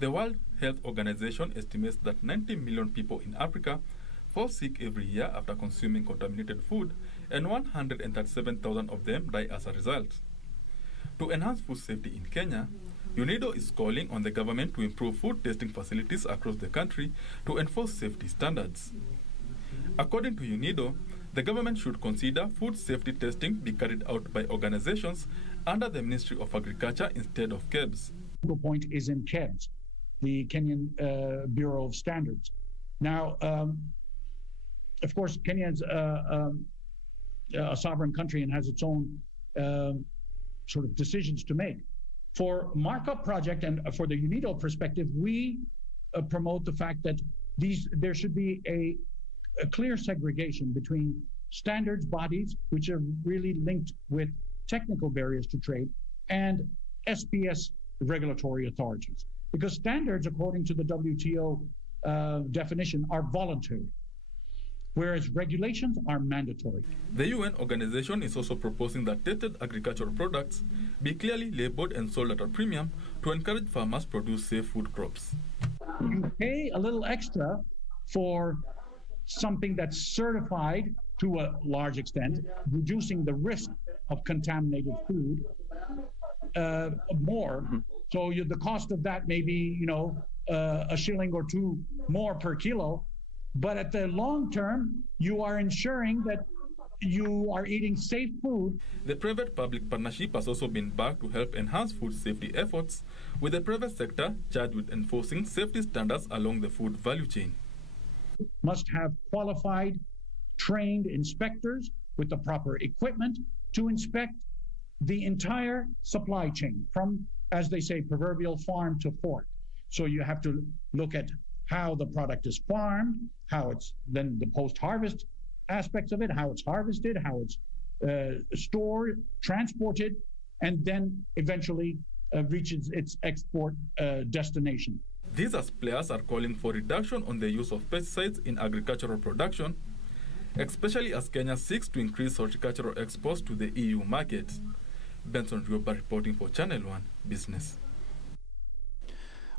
The World Health Organization estimates that 90 million people in Africa fall sick every year after consuming contaminated food, and 137,000 of them die as a result. To enhance food safety in Kenya, UNIDO is calling on the government to improve food testing facilities across the country to enforce safety standards. According to UNIDO, the government should consider food safety testing be carried out by organizations under the Ministry of Agriculture instead of KEBS. The point is in KEBS, the Kenyan Bureau of Standards. Now, of course, Kenya is a sovereign country and has its own sort of decisions to make. For Markup Project and for the UNIDO perspective, we promote the fact that there should be a clear segregation between standards bodies, which are really linked with technical barriers to trade, and SPS regulatory authorities. Because standards, according to the WTO definition, are voluntary. whereas regulations are mandatory. The UN organization is also proposing that tested agricultural products be clearly labeled and sold at a premium to encourage farmers to produce safe food crops. You pay a little extra for something that's certified to a large extent, reducing the risk of contaminated food more. So the cost of that may be, a shilling or two more per kilo, but at the long term, you are ensuring that you are eating safe food. The private-public partnership has also been backed to help enhance food safety efforts, with the private sector charged with enforcing safety standards along the food value chain. Must have qualified, trained inspectors with the proper equipment to inspect the entire supply chain from, as they say, proverbial farm to fork. So you have to look at how the product is farmed, how it's then the post-harvest aspects of it, how it's harvested, how it's stored, transported, and then eventually reaches its export destination. These as players are calling for reduction on the use of pesticides in agricultural production, especially as Kenya seeks to increase horticultural exports to the EU market. Benson Njue reporting for Channel 1 Business.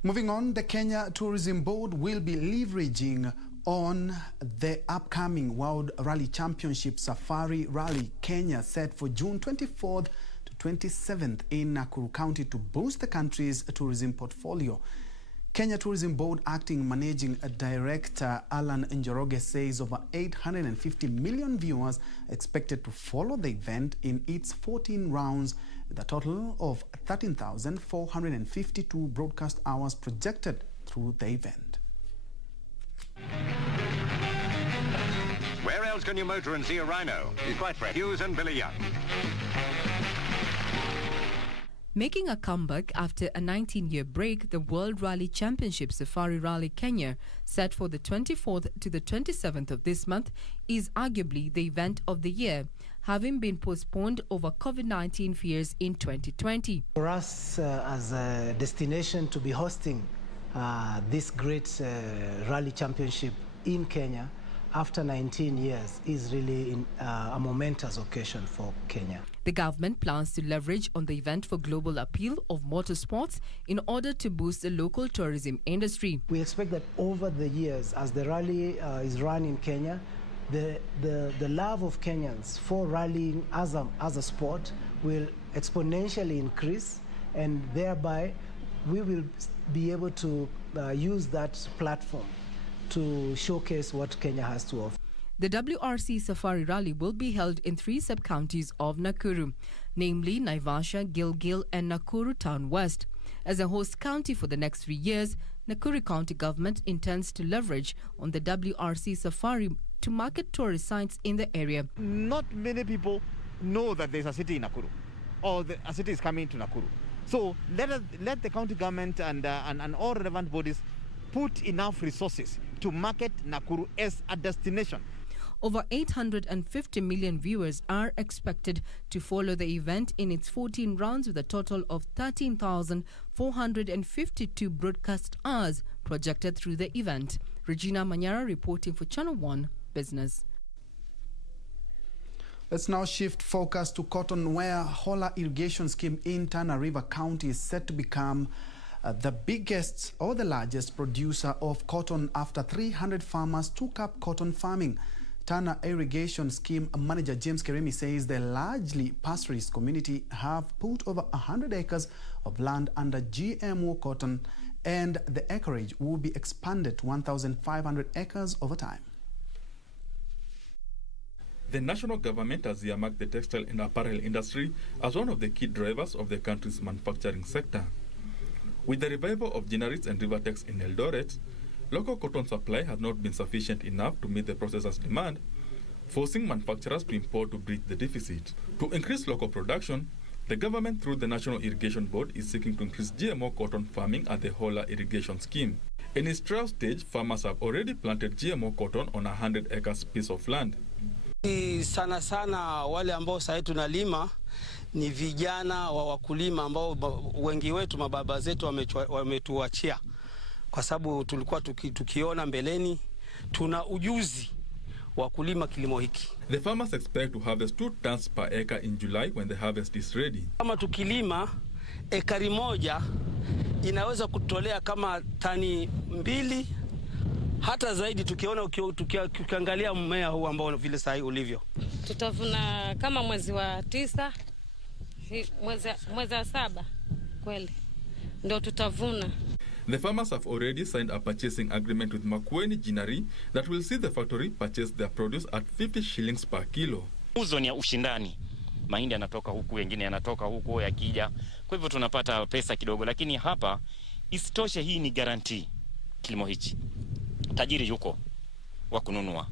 Moving on, the Kenya Tourism Board will be leveraging on the upcoming World Rally Championship Safari Rally Kenya, set for June 24th to 27th in Nakuru County, to boost the country's tourism portfolio. Kenya Tourism Board Acting Managing Director Alan Njoroge says over 850 million viewers expected to follow the event in its 14 rounds, with a total of 13,452 broadcast hours projected through the event. Where else can you motor and see a rhino? He's quite fresh. Hughes and Billy Young. Making a comeback after a 19-year break, the World Rally Championship Safari Rally Kenya, set for the 24th to the 27th of this month, is arguably the event of the year, having been postponed over COVID-19 fears in 2020. For us as a destination to be hosting this great rally championship in Kenya after 19 years is really a momentous occasion for Kenya. The government plans to leverage on the event for global appeal of motorsports in order to boost the local tourism industry. We expect that over the years, as the rally is run in Kenya, the love of Kenyans for rallying as a sport will exponentially increase, and thereby we will be able to use that platform to showcase what Kenya has to offer. The WRC Safari Rally will be held in 3 sub-counties of Nakuru, namely Naivasha, Gilgil and Nakuru Town West. As a host county for the next 3 years, Nakuru County Government intends to leverage on the WRC Safari to market tourist sites in the area. Not many people know that there's a city in Nakuru, or a city is coming to Nakuru. So let the county government and all relevant bodies put enough resources to market Nakuru as a destination. Over 850 million viewers are expected to follow the event in its 14 rounds, with a total of 13,452 broadcast hours projected through the event. Regina Manyara reporting for Channel 1 Business. Let's now shift focus to cotton, where Hola Irrigation Scheme in Tana River County is set to become the biggest or the largest producer of cotton after 300 farmers took up cotton farming. Tana Irrigation Scheme Manager James Keremi says the largely pastoralist community have put over 100 acres of land under GMO cotton, and the acreage will be expanded to 1,500 acres over time. The national government has earmarked the textile and apparel industry as one of the key drivers of the country's manufacturing sector. With the revival of generics and Rivertex in Eldoret, local cotton supply has not been sufficient enough to meet the processors' demand, forcing manufacturers to import to bridge the deficit. To increase local production, the government, through the National Irrigation Board, is seeking to increase GMO cotton farming at the Hola Irrigation Scheme. In its trial stage, farmers have already planted GMO cotton on a 100 acres piece of land. Sana sana wale ambao sasa tunalima ni vijana wa wakulima ambao wengi wetu mababa zetu wametuachia, kwa sababu tulikuwa tukiona mbeleni tuna ujuzi wa kulima kilimo hiki. The farmers expect to harvest 2 tons per acre in July when the harvest is ready. Kama tukilima ekari moja inaweza kutolea kama tani 2 hata zaidi, tukiangalia mmea huu ambao vile sahi ulivyo. Tutavuna kama mwezi wa 9, mwezi wa 7 kweli ndio tutavuna. The farmers have already signed a purchasing agreement with Makueni Ginnery that will see the factory purchase their produce at 50 shillings per kilo. Uzo ni ya ushindani. Mahindi yanatoka huku, wengine yanatoka huku yakija. Kwa hivyo tunapata pesa kidogo, lakini hapa isitoshe, hii ni guarantee kilimo hichi. Tajiri yuko wa kununua.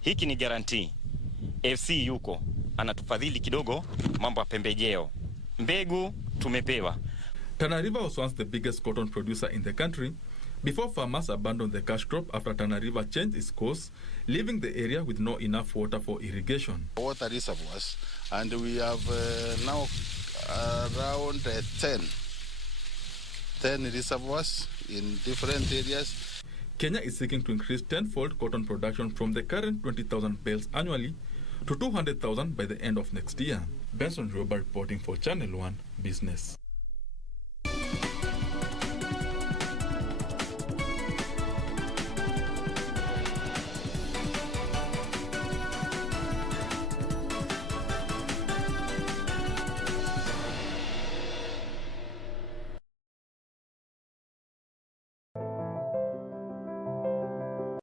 Hiki ni guarantee. FC yuko anatufadhili kidogo mambo ya pembejeo. Mbegu tumepewa. Tana River was once the biggest cotton producer in the country before farmers abandoned the cash crop after Tana River changed its course, leaving the area with no enough water for irrigation. Water reservoirs, and we have now around 10 reservoirs in different areas. Kenya is seeking to increase 10-fold cotton production from the current 20,000 bales annually to 200,000 by the end of next year. Benson Njue reporting for Channel 1 Business.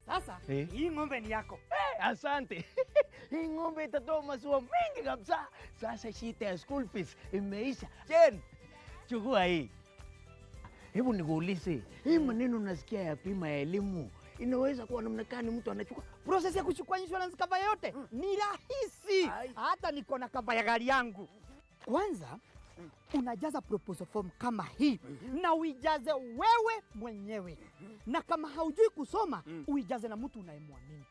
Sasa, hii ng'ombe ni yako. Asante. Hii ng'ombe itatoa maziwa mengi kabisa. Sasa shida ya school fees imeisha. Jen, chukua hii. Hebu nikuulize, hii maneno nasikia ya bima ya elimu inaweza kuwa namna gani mtu anachukua? Process ya kuchukua insurance cover yote ni rahisi. Hata niko na cover ya gari yangu. Kwanza unajaza proposal form kama hii na uijaze wewe mwenyewe. Na kama haujui kusoma, uijaze na mtu unayemwamini.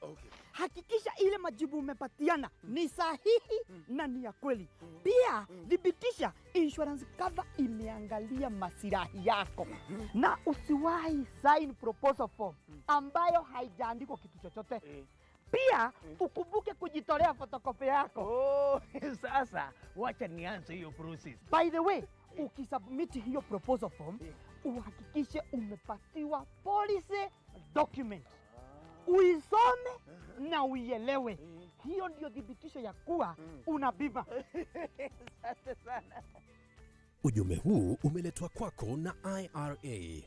Hakikisha ile majibu umepatiana ni sahihi na ni ya kweli. Pia thibitisha insurance cover imeangalia maslahi yako. Na usiwahi sign proposal form ambayo haijaandikwa kitu chochote. Pia ukumbuke kujitolea photocopy yako. Sasa wacha nianze hiyo process. By the way, ukisubmit hiyo proposal form, uhakikishe umepatiwa policy document. Uisome na uielewe. Hiyo ndio thibitisho ya kuwa una bima. Asante sana. Ujumbe huu umeletwa kwako na IRA.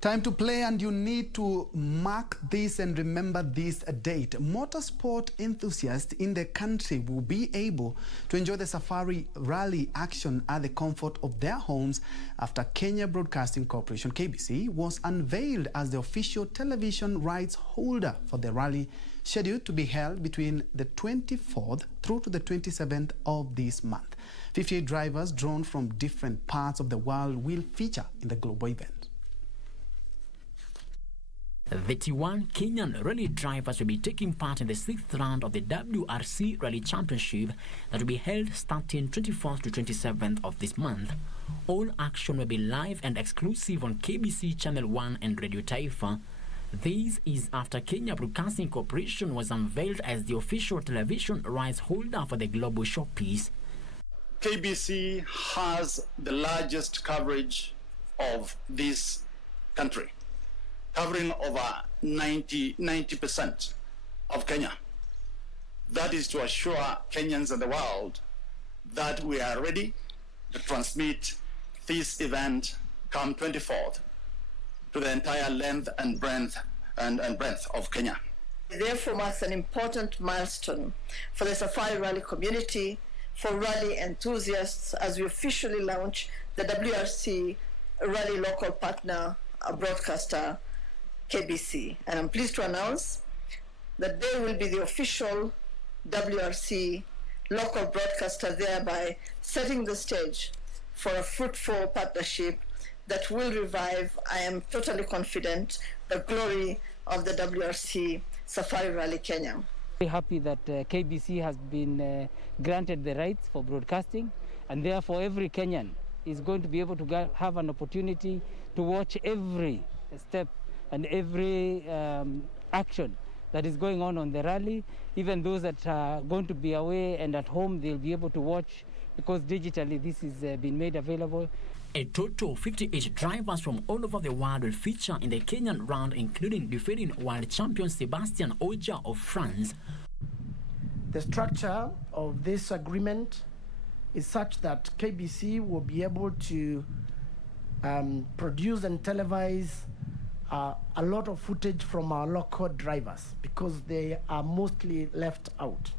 Time to play, and you need to mark this and remember this date. Motorsport enthusiasts in the country will be able to enjoy the Safari Rally action at the comfort of their homes after Kenya Broadcasting Corporation, KBC, was unveiled as the official television rights holder for the rally, scheduled to be held between the 24th through to the 27th of this month. 58 drivers drawn from different parts of the world will feature in the global event. 31 Kenyan rally drivers will be taking part in the 6th round of the WRC Rally Championship that will be held starting 24th to 27th of this month. All action will be live and exclusive on KBC Channel 1 and Radio Taifa. This is after Kenya Broadcasting Corporation was unveiled as the official television rights holder for the global showpiece. KBC has the largest coverage of this country, covering over 90% of Kenya. That is to assure Kenyans and the world that we are ready to transmit this event come 24th to the entire length and breadth of Kenya. Therefore marks an important milestone for the Safari Rally community, for rally enthusiasts, as we officially launch the WRC Rally local partner broadcaster, KBC. And I'm pleased to announce that they will be the official WRC local broadcaster, thereby setting the stage for a fruitful partnership that will revive, I am totally confident, the glory of the WRC Safari Rally Kenya. Very happy that KBC has been granted the rights for broadcasting, and therefore every Kenyan is going to be able to have an opportunity to watch every step and every action that is going on the rally. Even those that are going to be away and at home, they'll be able to watch, because digitally this is being made available. A total of 58 drivers from all over the world will feature in the Kenyan round, including defending world champion Sebastian Ogier of France. The structure of this agreement is such that KBC will be able to produce and televise a lot of footage from our local drivers, because they are mostly left out.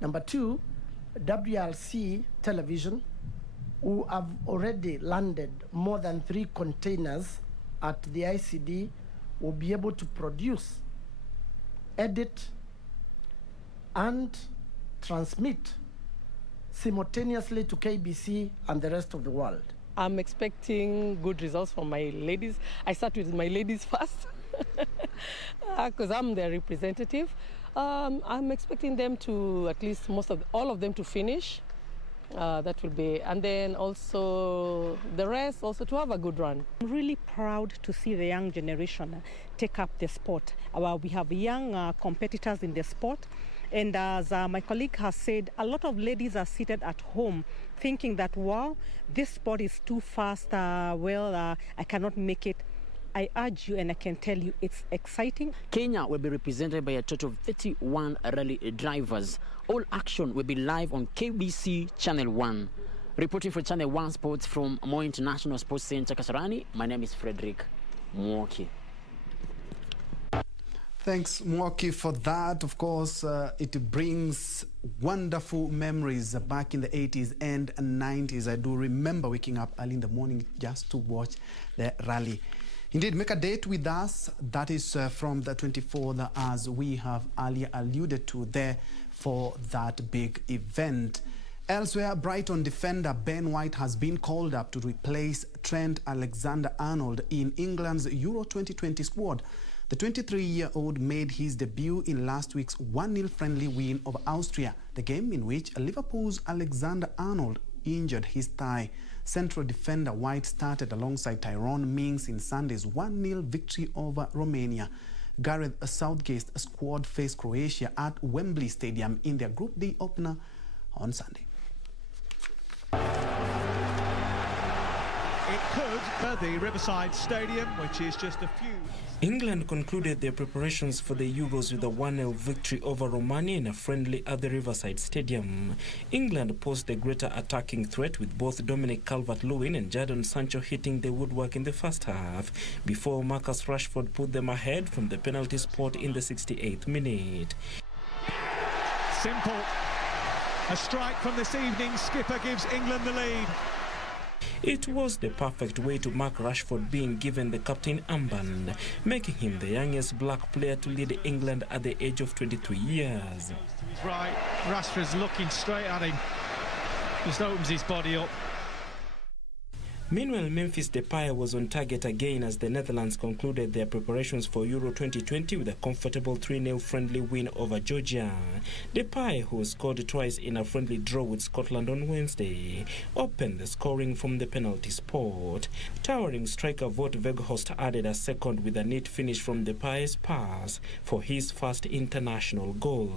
Number two, WRC television, who have already landed more than 3 containers at the ICD, will be able to produce, edit, and transmit simultaneously to KBC and the rest of the world. I'm expecting good results from my ladies. I start with my ladies first, because I'm their representative. I'm expecting them to, at least all of them to finish. That will be, and then also the rest also to have a good run. I'm really proud to see the young generation take up the sport. We have young competitors in the sport, and as my colleague has said, a lot of ladies are seated at home thinking that, wow, this sport is too fast, I cannot make it. I urge you, and I can tell you, it's exciting. Kenya will be represented by a total of 31 rally drivers. All action will be live on KBC Channel 1. Reporting for Channel 1 Sports from Moi International Sports Center, Kasarani, my name is Frederick Mwoki. Thanks, Mwoki, for that. Of course, it brings wonderful memories back in the 80s and 90s. I do remember waking up early in the morning just to watch the rally. Indeed, make a date with us. That is from the 24th, as we have earlier alluded to there, for that big event. Elsewhere, Brighton defender Ben White has been called up to replace Trent Alexander-Arnold in England's Euro 2020 squad. The 23-year-old made his debut in last week's 1-0 friendly win over Austria, the game in which Liverpool's Alexander-Arnold injured his thigh. Central defender White started alongside Tyrone Mings in Sunday's 1-0 victory over Romania. Gareth Southgate's squad faced Croatia at Wembley Stadium in their Group D opener on Sunday. It could the Riverside Stadium, which is just a few. England concluded their preparations for the Euros with a 1-0 victory over Romania in a friendly at the Riverside Stadium. England posed the greater attacking threat, with both Dominic Calvert-Lewin and Jadon Sancho hitting the woodwork in the first half, before Marcus Rashford put them ahead from the penalty spot in the 68th minute. Simple. A strike from this evening. Skipper gives England the lead. It was the perfect way to mark Rashford being given the captain armband, making him the youngest black player to lead England at the age of 23 years. Right, Rashford's looking straight at him. Just opens his body up. Meanwhile, Memphis Depay was on target again as the Netherlands concluded their preparations for Euro 2020 with a comfortable 3-0 friendly win over Georgia. Depay, who scored twice in a friendly draw with Scotland on Wednesday, opened the scoring from the penalty spot. Towering striker Wout Weghorst added a second with a neat finish from Depay's pass for his first international goal.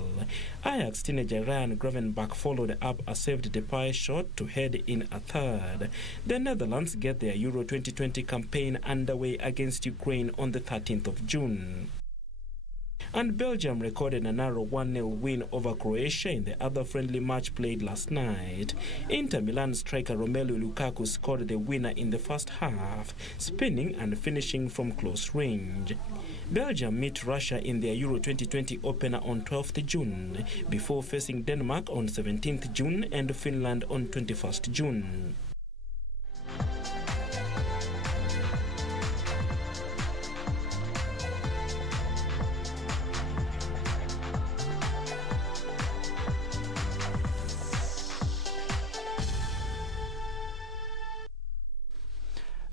Ajax teenager Ryan Gravenberch followed up a saved Depay shot to head in a third. The Netherlands get their Euro 2020 campaign underway against Ukraine on the 13th of June. And Belgium recorded a narrow 1-0 win over Croatia in the other friendly match played last night. Inter Milan striker Romelu Lukaku scored the winner in the first half, spinning and finishing from close range. Belgium meet Russia in their Euro 2020 opener on 12th June, before facing Denmark on 17th June and Finland on 21st June.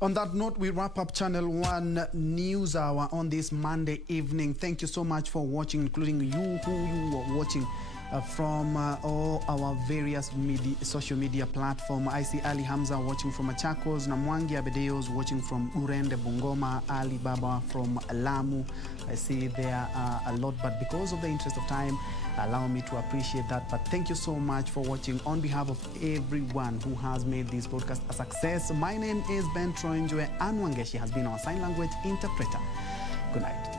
On that note, we wrap up Channel 1 News Hour on this Monday evening. Thank you so much for watching, including you who you are watching from all our various social media platforms. I see Ali Hamza watching from Machakos, Namwangi Abedeos watching from Urende, Bungoma, Ali Baba from Lamu. I see there are a lot, but because of the interest of time, allow me to appreciate that. But thank you so much for watching. On behalf of everyone who has made this broadcast a success, my name is Ben Troy Njue. Anwangeshi has been our sign language interpreter. Good night.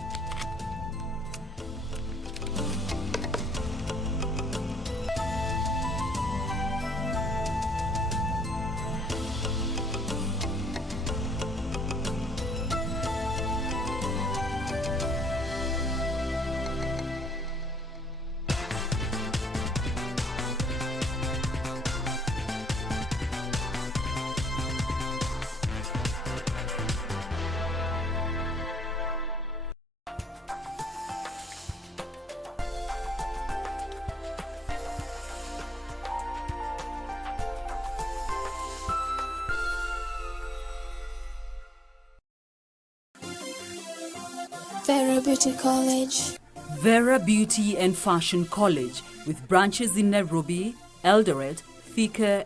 Vera Beauty College. Vera Beauty and Fashion College with branches in Nairobi, Eldoret, Thika,